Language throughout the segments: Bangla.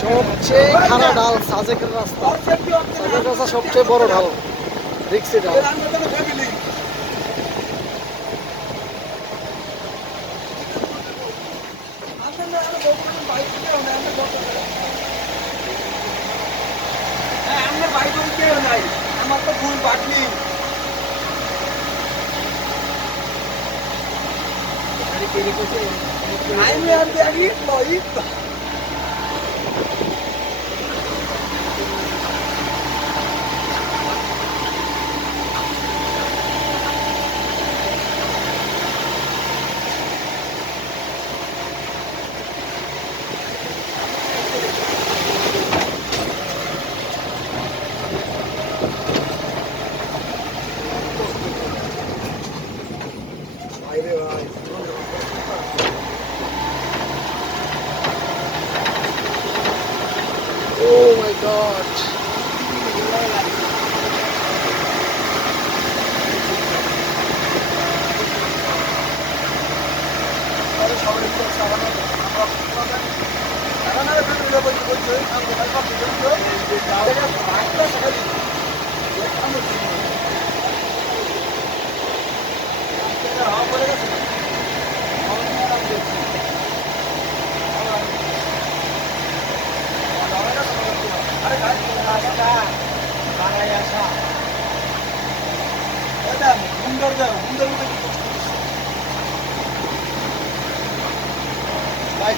সবচেয়ে খারাপ ঢাল সাজেকের রাস্তা। সাজেকের রাস্তা সবচেয়ে বড় ঢাল, রিক্সি ঢাল। আমার তো ফুল বাকি আমি আর দেখি Oh my God!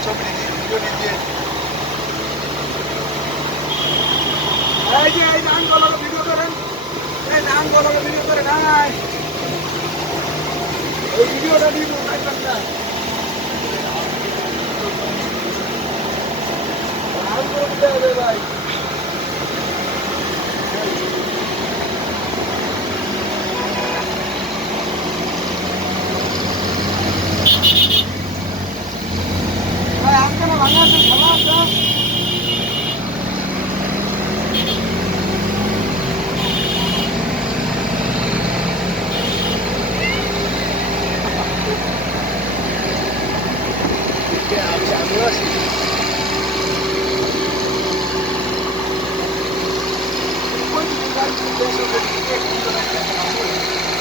ছবি ভিডিও নিয়ে এই নাম গলার ভিডিও করেন, এই নাম গলার ভিডিও করে নাই এই ভিডিওটা ভিডিও থাকবেন না আর করতে হবে ভাই। ভাই আজকে না ভালো আছেন? ভালো আছেন? আমিও আছি।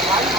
ভালো